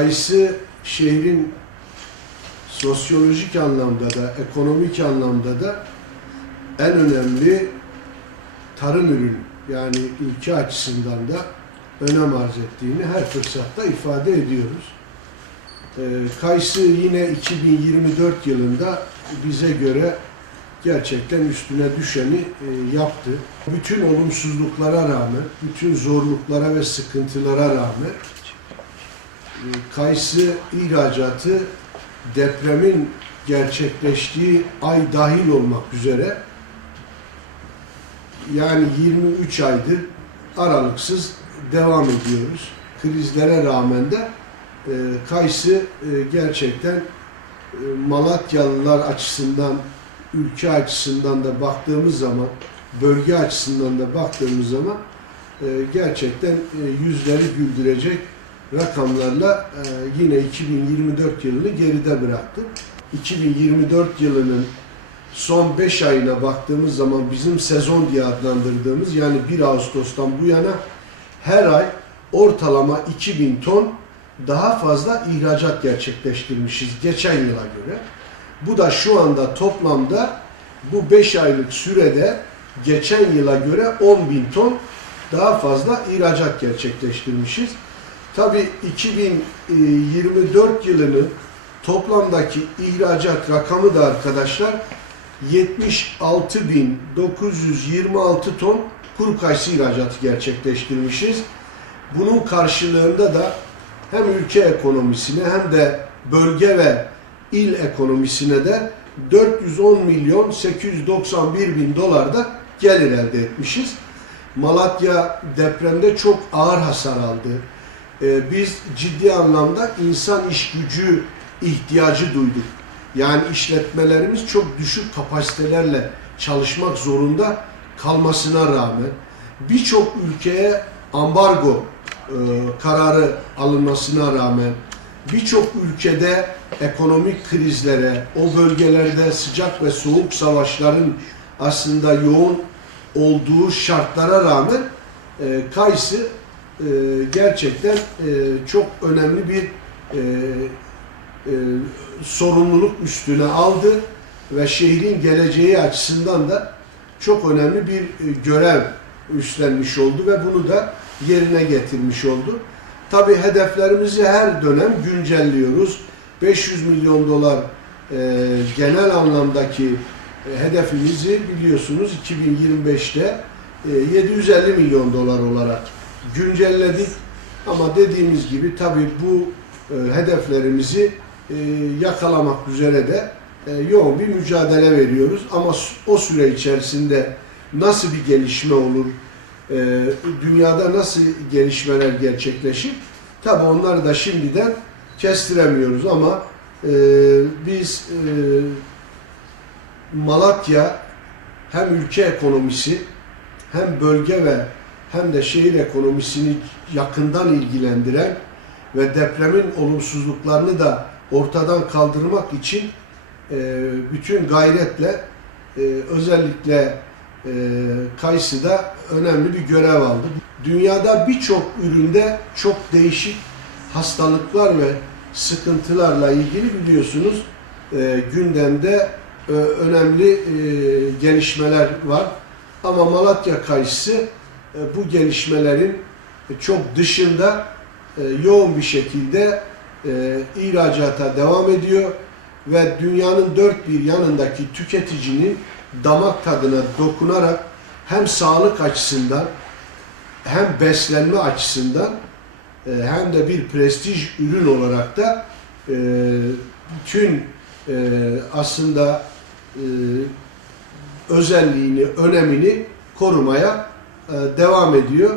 Kayısı şehrin sosyolojik anlamda da, ekonomik anlamda da en önemli tarım ürünü. Yani ülke açısından da önem arz ettiğini her fırsatta ifade ediyoruz. Ee, Kayısı yine 2024 yılında bize göre gerçekten üstüne düşeni e, yaptı. Bütün olumsuzluklara rağmen, bütün zorluklara ve sıkıntılara rağmen kayısı ihracatı depremin gerçekleştiği ay dahil olmak üzere yani 23 aydır aralıksız devam ediyoruz. Krizlere rağmen de e, kayısı e, gerçekten e, Malatyalılar açısından, ülke açısından da baktığımız zaman, bölge açısından da baktığımız zaman e, gerçekten e, yüzleri güldürecek rakamlarla e, yine 2024 yılını geride bıraktı. 2024 yılının son 5 ayına baktığımız zaman bizim sezon diye adlandırdığımız yani 1 Ağustos'tan bu yana her ay ortalama 2000 ton daha fazla ihracat gerçekleştirmişiz geçen yıla göre. Bu da şu anda toplamda bu 5 aylık sürede geçen yıla göre 10 bin ton daha fazla ihracat gerçekleştirmişiz. Tabii 2024 yılının toplamdaki ihracat rakamı da arkadaşlar 76.926 ton kuru kayısı ihracatı gerçekleştirmişiz. Bunun karşılığında da hem ülke ekonomisine hem de bölge ve il ekonomisine de 410 milyon 891 bin dolar da gelir elde etmişiz. Malatya depremde çok ağır hasar aldı. Ee, biz ciddi anlamda insan iş gücü ihtiyacı duyduk. Yani işletmelerimiz çok düşük kapasitelerle çalışmak zorunda kalmasına rağmen birçok ülkeye ambargo e, kararı alınmasına rağmen birçok ülkede ekonomik krizlere, o bölgelerde sıcak ve soğuk savaşların aslında yoğun olduğu şartlara rağmen e, kayısı e, gerçekten e, çok önemli bir e, e, sorumluluk üstüne aldı ve şehrin geleceği açısından da çok önemli bir e, görev üstlenmiş oldu ve bunu da yerine getirmiş oldu. Tabi hedeflerimizi her dönem güncelliyoruz. 500 milyon dolar e, genel anlamdaki e, hedefimizi biliyorsunuz 2025'te e, 750 milyon dolar olarak güncelledik. Ama dediğimiz gibi tabi bu e, hedeflerimizi e, yakalamak üzere de e, yoğun bir mücadele veriyoruz. Ama o süre içerisinde nasıl bir gelişme olur, e, dünyada nasıl gelişmeler gerçekleşir, tabi onları da şimdiden kestiremiyoruz ama e, biz e, Malatya hem ülke ekonomisi hem bölge ve hem de şehir ekonomisini yakından ilgilendiren ve depremin olumsuzluklarını da ortadan kaldırmak için e, bütün gayretle e, özellikle e, Kayısı'da önemli bir görev aldı. Dünyada birçok üründe çok değişik hastalıklar ve sıkıntılarla ilgili biliyorsunuz e, gündemde e, önemli e, gelişmeler var. Ama Malatya kayısı bu gelişmelerin çok dışında e, yoğun bir şekilde e, ihracata devam ediyor ve dünyanın dört bir yanındaki tüketicinin damak tadına dokunarak hem sağlık açısından hem beslenme açısından e, hem de bir prestij ürün olarak da e, bütün e, aslında e, özelliğini, önemini korumaya e, devam ediyor.